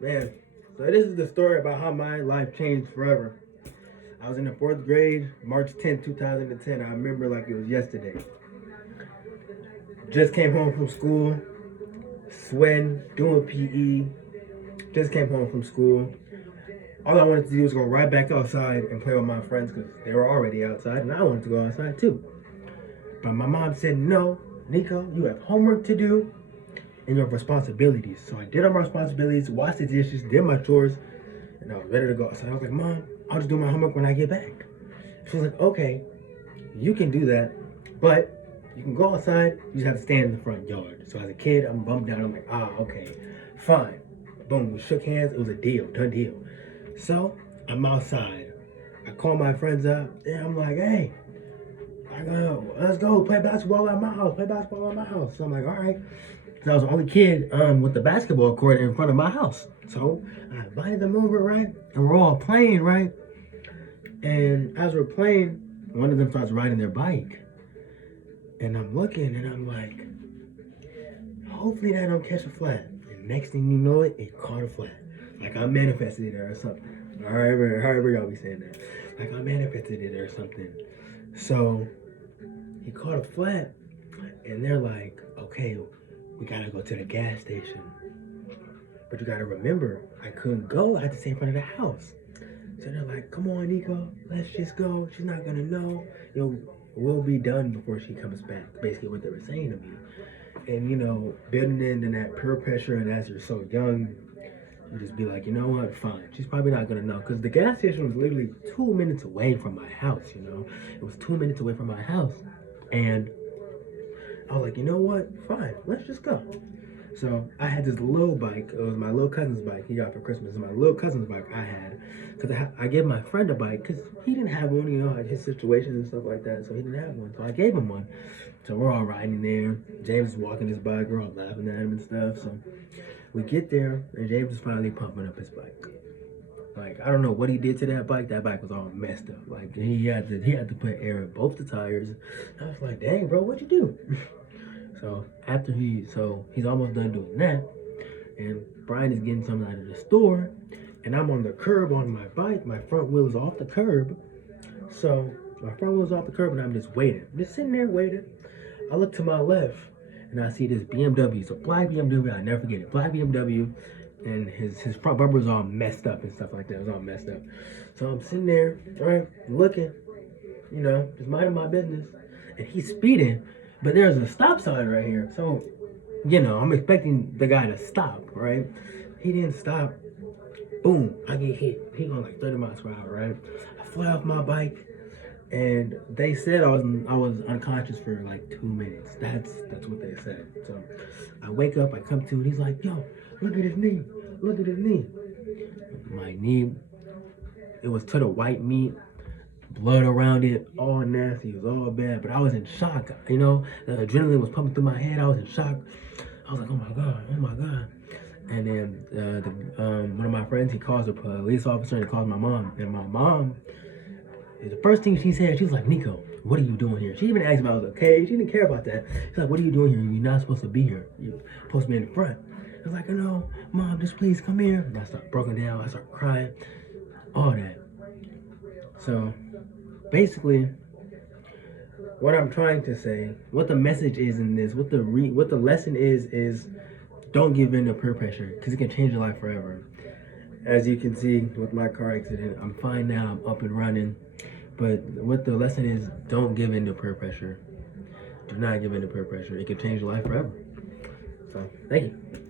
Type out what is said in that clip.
Man, so this is the story about how my life changed forever. I was in the fourth grade, March 10th, 2010. I remember like it was yesterday. Just came home from school, sweating, doing PE. Just came home from school. All I wanted to do was go right back outside and play with my friends because they were already outside and I wanted to go outside too. But my mom said, no, Nico, you have homework to do and you have responsibilities. So I did all my responsibilities, washed the dishes, did my chores, and I was ready to go outside. I was like, Mom, I'll just do my homework when I get back. She was like, okay, you can do that, but you can go outside, you just have to stand in the front yard. So as a kid, I'm bummed down. I'm like, okay, fine. Boom, we shook hands. It was a deal, done deal. So I'm outside. I call my friends up, and I'm like, hey, I go, let's go play basketball at my house. Play basketball at my house. So I'm like, all right. So I was the only kid with the basketball court in front of my house. So I invited them over, right? And we're all playing, right? And as we're playing, one of them starts riding their bike. And I'm looking and I'm like, hopefully that don't catch a flat. And next thing you know it caught a flat. Like I manifested it or something. However y'all be saying that. Like I manifested it or something. So he caught a flat and they're like, okay, we gotta go to the gas station. But you gotta remember, I couldn't go. I had to stay in front of the house. So they're like, come on, Nico, let's just go. She's not gonna know. We'll be done before she comes back. Basically what they were saying to me. And building in that peer pressure, and as you're so young, you just be like, you know what, fine. She's probably not gonna know. Because the gas station was literally 2 minutes away from my house. It was 2 minutes away from my house. And I was like, you know what, fine, let's just go. So I had this little bike. It was my little cousin's bike he got for Christmas. My little cousin's bike I had. Because I gave my friend a bike because he didn't have one, his situation and stuff like that. So he didn't have one. So I gave him one. So we're all riding there. James is walking his bike. We're all laughing at him and stuff. So we get there and James is finally pumping up his bike. Like, I don't know what he did to that bike. That bike was all messed up. Like, he had to put air in both the tires. I was like, dang, bro, what'd you do? So he's almost done doing that, and Brian is getting something out of the store, and I'm on the curb on my bike. My front wheel is off the curb, so my front wheel is off the curb, and I'm just waiting, just sitting there waiting. I look to my left, and I see this BMW. So black BMW, I never forget it. Black BMW, and his front bumper is all messed up and stuff like that. It was all messed up. So I'm sitting there, right, looking, just minding my business, and he's speeding. But there's a stop sign right here. So, I'm expecting the guy to stop, right? He didn't stop. Boom, I get hit. He going like 30 miles per hour, right? I fly off my bike, and they said I was unconscious for like 2 minutes. That's what they said. So I wake up, I come to, and he's like, yo, look at his knee. Look at his knee. My knee, it was to the white meat. Blood around it, all nasty, it was all bad, but I was in shock, the adrenaline was pumping through my head, I was in shock. I was like, oh my God. And then one of my friends, he calls the police officer and he calls my mom, and my mom, the first thing she said, she was like, Nico, what are you doing here? She even asked me if I was okay. She didn't care about that. She's like, what are you doing here? You're not supposed to be here. You're supposed to be in the front. I was like, no, Mom, just please come here. And I started broken down, I started crying, all that. So basically, what I'm trying to say, what the message is in this, what the lesson is don't give in to peer pressure because it can change your life forever. As you can see with my car accident, I'm fine now, I'm up and running. But what the lesson is, don't give in to peer pressure. Do not give in to peer pressure. It can change your life forever. So, thank you.